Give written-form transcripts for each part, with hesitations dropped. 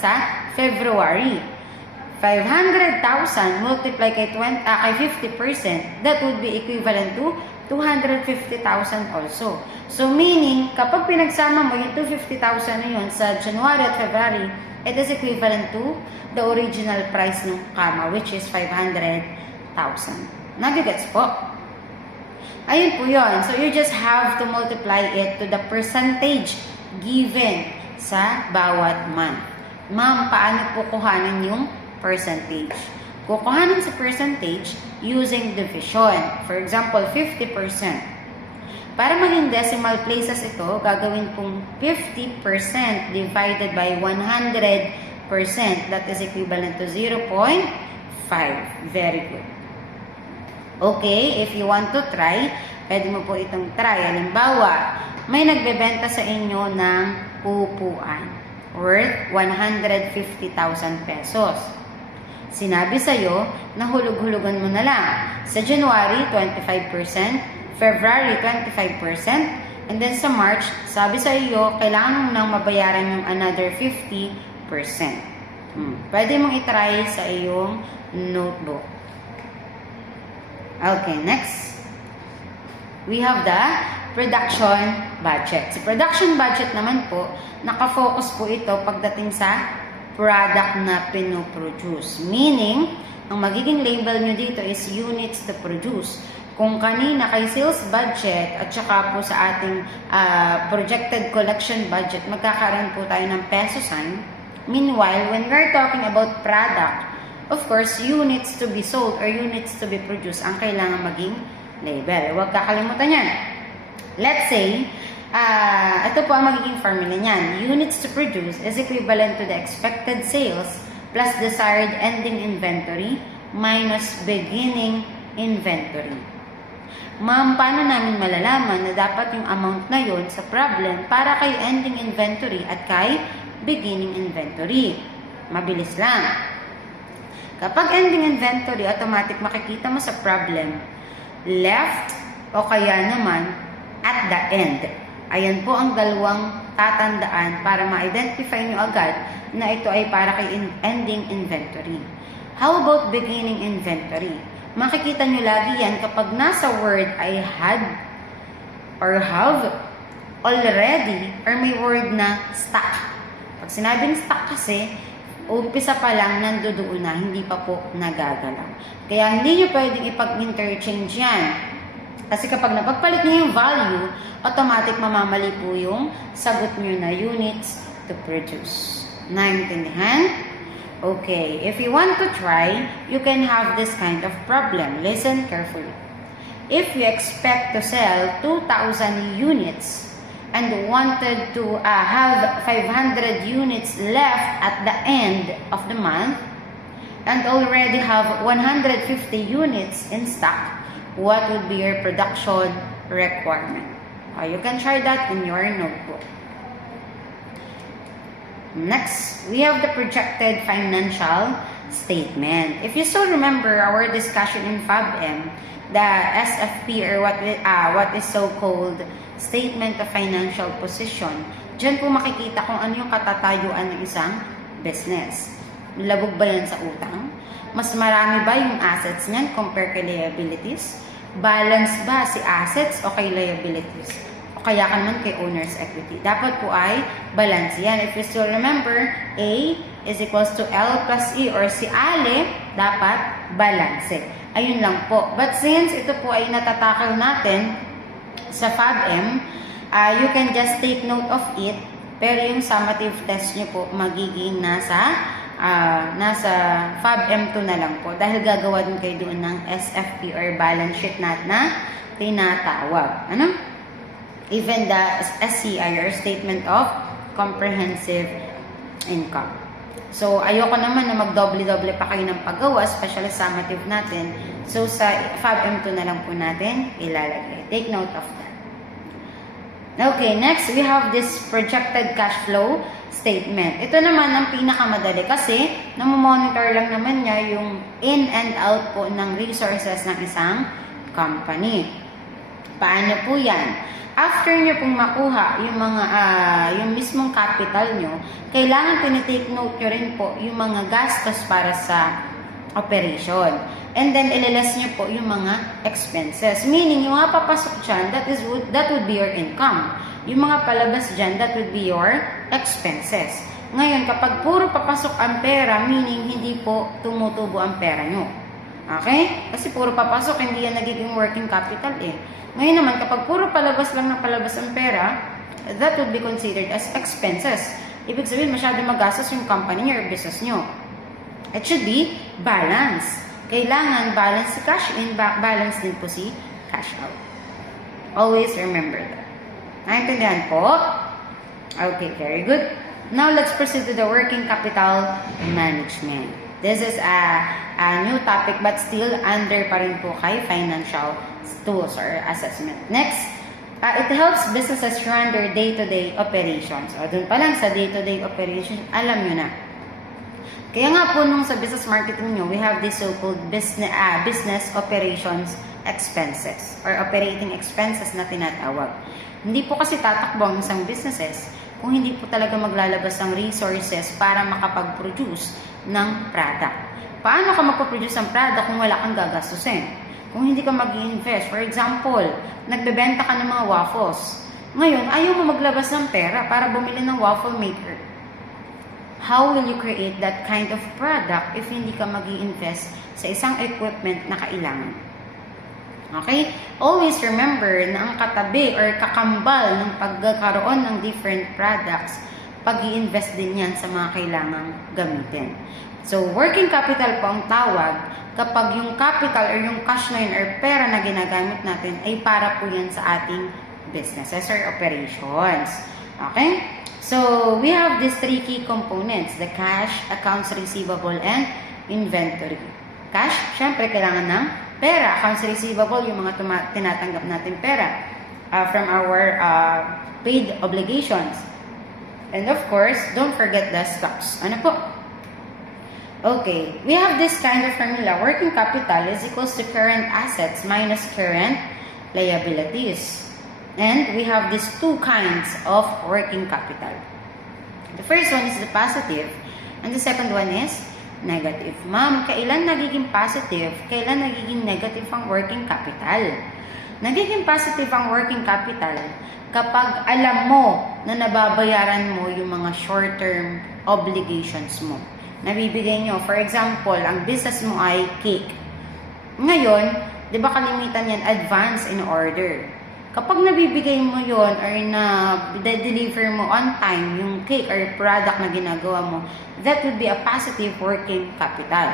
sa February. 500,000 multiply kay 50%, that would be equivalent to 250,000 also. So, meaning, kapag pinagsama mo yung 250,000 na yun sa January at February, it is equivalent to the original price ng kama, which is 500,000. Nagigets po? Ayun po yun. So, you just have to multiply it to the percentage given sa bawat month. Ma'am, paano po kuhanin yung percentage? Kukuhanin sa percentage using division. For example, 50%. Para maging decimal places ito, gagawin pong 50% divided by 100%. That is equivalent to 0.5. Very good. Okay, if you want to try, pwede mo po itong try. Halimbawa, may nagbebenta sa inyo ng upuan worth 150,000 pesos. Sinabi sa'yo na hulog-hulugan mo na lang. Sa January, 25%, February, 25%, and then sa March, sabi sa iyo, kailangan mo nang mabayaran yung another 50%. Pwede mong itry sa iyong notebook. Okay, next. We have the production budget. Sa production budget naman po, nakafocus po ito pagdating sa product na pinoproduce. Meaning, ang magiging label nyo dito is units to produce. Kung kanina kay sales budget at saka po sa ating projected collection budget, magkakaroon po tayo ng peso sign. Meanwhile, when we're talking about product, of course, units to be sold or units to be produced ang kailangan maging label. Huwag kakalimutan yan. Let's say, ito po ang magiging formula niyan. Units to produce is equivalent to the expected sales plus desired ending inventory minus beginning inventory. Ma'am, paano namin malalaman na dapat yung amount na yon sa problem para kay ending inventory at kay beginning inventory? Mabilis lang. Kapag ending inventory, automatic makikita mo sa problem, left o kaya naman at the end. Ayan po ang dalawang tatandaan para ma-identify nyo agad na ito ay para kay ending inventory. How about beginning inventory? Makikita nyo lagi yan kapag nasa word ay had or have, already, or may word na stock. Pag sinabing stock kasi, umpisa pa lang nandoon na, hindi pa po nagagalaw. Kaya hindi nyo pwedeng ipag-interchange yan. Kasi kapag napagpalit nyo yung value, automatic mamamali po yung sagot nyo na units to produce. Naintindihan? Okay, if you want to try, you can have this kind of problem. Listen carefully. If you expect to sell 2,000 units, and wanted to have 500 units left at the end of the month and already have 150 units in stock, what would be your production requirement? You can try that in your notebook. Next, we have the projected financial statement. If you still remember our discussion in FABM, the SFP or what is so-called Statement of Financial Position, dyan po makikita kung ano yung katatayuan ng isang business. Labog ba yan sa utang? Mas marami ba yung assets niyan compare kay liabilities? Balance ba si assets o kay liabilities? O kaya ka naman kay owner's equity? Dapat po ay balance yan. If you still remember, A is equals to L plus E or si Ale, dapat balance. Ayun lang po. But since ito po ay natatakal natin sa FABM, you can just take note of it, pero yung summative test nyo po magiging nasa FABM2 na lang po dahil gagawa din kayo doon ng SFP or balance sheet na tinatawag. Ano? Even the SCI or Statement of Comprehensive Income. So, ayoko naman na magdoble-doble pa kayo ng paggawa, especially summative natin. So, sa FABM2 na lang po natin ilalagay. Take note of that. Okay, next, we have this projected cash flow statement. Ito naman ang pinakamadali kasi namomonitor lang naman niya yung in and out po ng resources ng isang company. Paano po yan? after nyo pong makuha yung mga, yung mismong capital nyo, kailangan tinitake note nyo rin po yung mga gastos para sa operation. And then, ililess nyo po yung mga expenses. Meaning, yung mga papasok dyan, that would be your income. Yung mga palabas dyan, that would be your expenses. Ngayon, kapag puro papasok ang pera, meaning hindi po tumutubo ang pera nyo. Okay? Kasi puro papasok, hindi yan nagiging working capital eh. Ngayon naman, kapag puro palabas lang ng palabas ang pera, that would be considered as expenses. Ibig sabihin, masyado magastos yung company nyo or business nyo. It should be balance. Kailangan balance si cash in, balance din po si cash out. Always remember that. Naintindihan po? Okay, very good. Now, let's proceed to the working capital management. This is a new topic but still under pa rin po kay financial tools or assessment. Next, it helps businesses run their day-to-day operations. O, dun pa lang sa day-to-day operations, alam nyo na. Kaya nga po nung sa business marketing nyo, we have this so-called business operations expenses or operating expenses na tinatawag. Hindi po kasi tatakbo ang isang businesses kung hindi po talaga maglalabas ng resources para makapag-produce ng product. Paano ka magpo-produce ng product kung wala kang gagastusin? Kung hindi ka mag-i-invest. For example, nagbebenta ka ng mga waffles. Ngayon, ayaw mo maglabas ng pera para bumili ng waffle maker. How will you create that kind of product if hindi ka mag-i-invest sa isang equipment na kailangan? Okay? Always remember na ang katabi or kakambal ng pagkakaroon ng different products, pag-i-invest din yan sa mga kailangang gamitin. So, working capital po ang tawag kapag yung capital or yung cash na yun or pera na ginagamit natin ay para po yan sa ating businesses or operations. Okay? So, we have these three key components, the cash, accounts receivable, and inventory. Cash, syempre kailangan ng pera. Accounts receivable, yung mga tinatanggap natin pera from our paid obligations. And of course, don't forget the stocks. Ano po? Okay, we have this kind of formula. Working capital is equals to current assets minus current liabilities. And we have these two kinds of working capital. The first one is the positive, and the second one is negative. Ma'am, kailan nagiging positive? Kailan nagiging negative ang working capital? Nagiging positive ang working capital kapag alam mo na nababayaran mo yung mga short-term obligations mo. Nabibigay nyo. For example, ang business mo ay cake. Ngayon, di ba kalimitan yan, advance in order. Kapag nabibigay mo yon or na-deliver mo on time yung cake or product na ginagawa mo, that would be a positive working capital.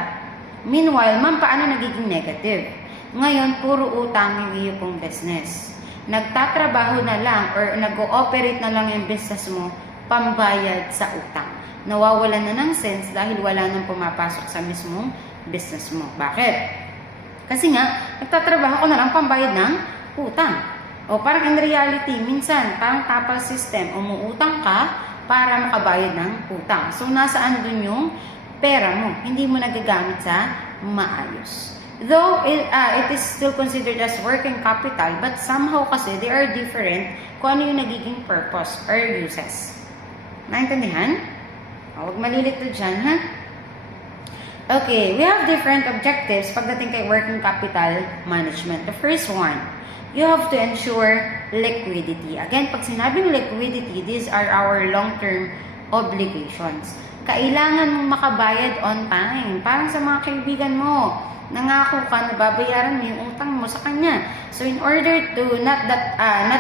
Meanwhile, ma'am, paano nagiging negative? Ngayon, puro utang yung iyo pong business. Nagtatrabaho na lang or nag-ooperate na lang yung business mo pambayad sa utang. Nawawalan na ng sense dahil wala nang pumapasok sa mismong business mo. Bakit? Kasi nga, nagtatrabaho ko na lang pambayad ng utang. O parang in reality, minsan, parang tapal system, umuutang ka para makabayad ng utang. So, nasaan dun yung pera mo? Hindi mo nagagamit sa maayos. Though, it is still considered as working capital, but somehow kasi, they are different kung ano yung nagiging purpose or uses. Naintindihan? Huwag malilito dyan, ha? Okay, we have different objectives pagdating kay working capital management. The first one, you have to ensure liquidity. Again, pag sinabing liquidity, these are our long-term obligations. Kailangan mong makabayad on time. Parang sa mga kaibigan mo, nangako ka na babayaran mo yung utang mo sa kanya. So, in order to not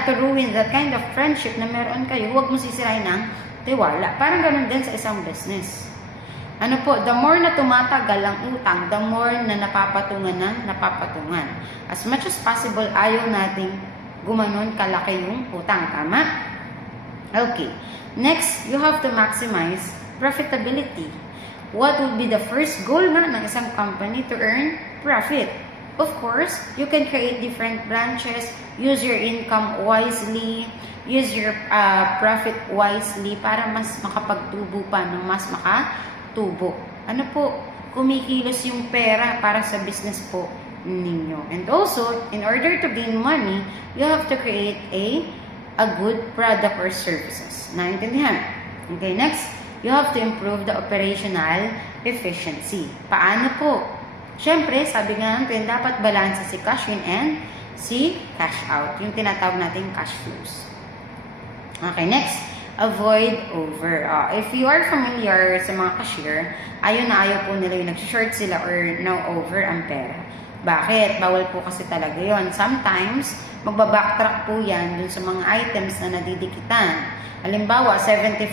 to ruin that kind of friendship na meron kayo, huwag mo sisirain ng tiwala. Parang ganun din sa isang business. Ano po, the more na tumatagal ang utang, the more na napapatungan ng napapatungan. As much as possible, ayaw nating gumanon kalaki yung utang. Tama? Okay. Next, you have to maximize profitability. What would be the first goal nga ng isang company to earn profit? Of course, you can create different branches, use your income wisely, use your profit wisely para mas makapagtubo pa ng mas makatubo. Ano po? Kumikilos yung pera para sa business po ninyo. And also, in order to gain money, you have to create a a good product or services. Naintindihan? Okay, next, you have to improve the operational efficiency. Paano po? Siyempre, sabi nga natin, dapat balansa si cash in and si cash out. Yung tinatawag natin cash flows. Okay, next, avoid over. If you are familiar sa mga cashier, ayaw na ayaw po nila yung nag-short sila or no over ang pera. Bakit? Bawal po kasi talaga yon. Sometimes, magbabacktrack po yan dun sa mga items na nadidikitan. Halimbawa, 75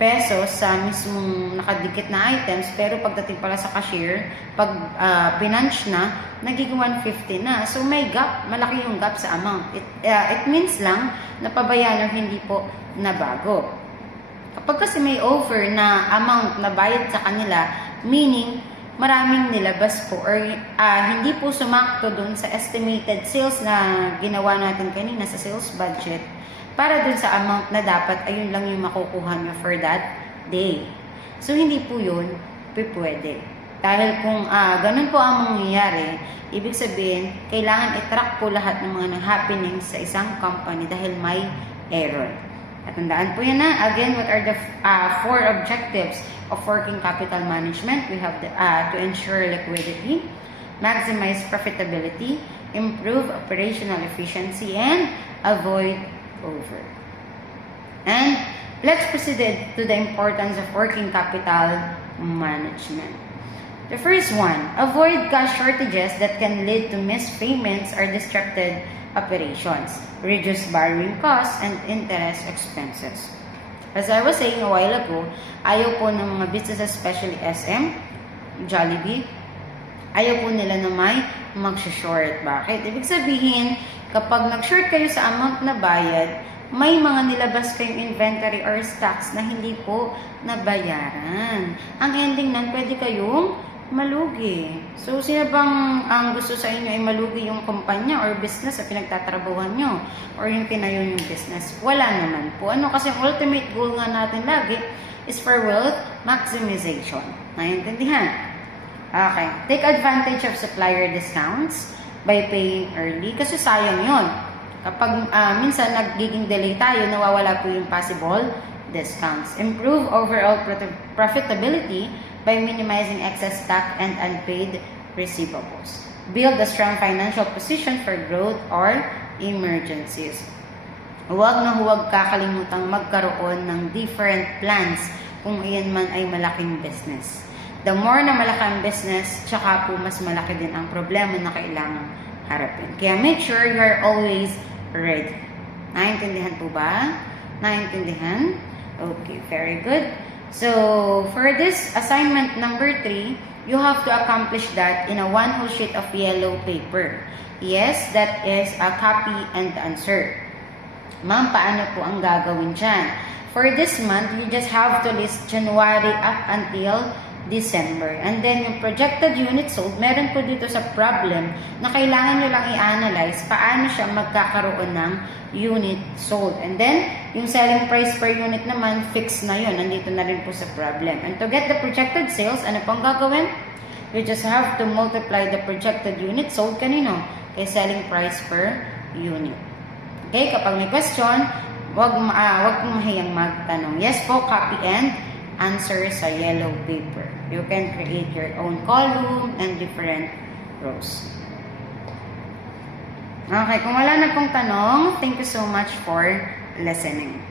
pesos sa mismong nakadikit na items, pero pagdating pala sa cashier, pag pinunch na, nagiging 150 na. So may gap, malaki yung gap sa amount. It means lang na pabayaan or hindi po nabago. Kapag kasi may over na amount na bayad sa kanila, meaning maraming nilabas po or hindi po sumakto dun sa estimated sales na ginawa natin kanina sa sales budget, para dun sa amount na dapat, ayun lang yung makukuha nyo for that day. So, hindi po yun pwede. Dahil kung ganun po ang mangyayari, ibig sabihin, kailangan i-track po lahat ng mga happenings sa isang company dahil may error. At tandaan po yan na. Again, what are the 4 objectives of working capital management? We have to ensure liquidity, maximize profitability, improve operational efficiency, and avoid over. And let's proceed to the importance of working capital management. The first one, avoid cash shortages that can lead to missed payments or disrupted operations, reduce borrowing costs, and interest expenses. As I was saying a while ago, ayaw po ng mga businesses, especially SM, Jollibee, ayaw po nila na may mag-short. Bakit? Ibig sabihin, kapag nag-short kayo sa amount na bayad, may mga nilabas kayong inventory or stocks na hindi po nabayaran. Ang ending nun, pwede kayong malugi. So, sino bang ang gusto sa inyo ay malugi yung kumpanya or business sa pinagtatrabahuan nyo? Or yung tinayo yung business? Wala naman po. Ano kasi ang ultimate goal nga natin lagi is for wealth maximization. Naiintindihan? Okay. Take advantage of supplier discounts by paying early. Kasi sayang yun. Kapag minsan nagiging delay tayo, nawawala po yung possible discounts. Improve overall profitability by minimizing excess stock and unpaid receivables. Build a strong financial position for growth or emergencies. Huwag na huwag kakalimutang magkaroon ng different plans kung iyan man ay malaking business. The more na malaki ang business, tsaka po mas malaki din ang problema na kailangan harapin. Kaya make sure you are always ready. Naintindihan po ba? Naintindihan? Okay, very good. So, for this assignment number 3, you have to accomplish that in a 1 whole sheet of yellow paper. Yes, that is a copy and answer. Ma'am, paano po ang gagawin dyan? For this month, you just have to list January up until December. And then, yung projected units sold, meron po dito sa problem na kailangan nyo lang i-analyze paano siya magkakaroon ng unit sold. And then, yung selling price per unit naman, fixed na yun. Nandito na rin po sa problem. And to get the projected sales, ano pong gagawin? You just have to multiply the projected unit sold kanino? Kay selling price per unit. Okay, kapag may question, wag pong mahiyang magtanong. Yes po, copy and answer sa yellow paper. You can create your own column and different rows. Okay, kung wala na pong tanong, thank you so much for listening.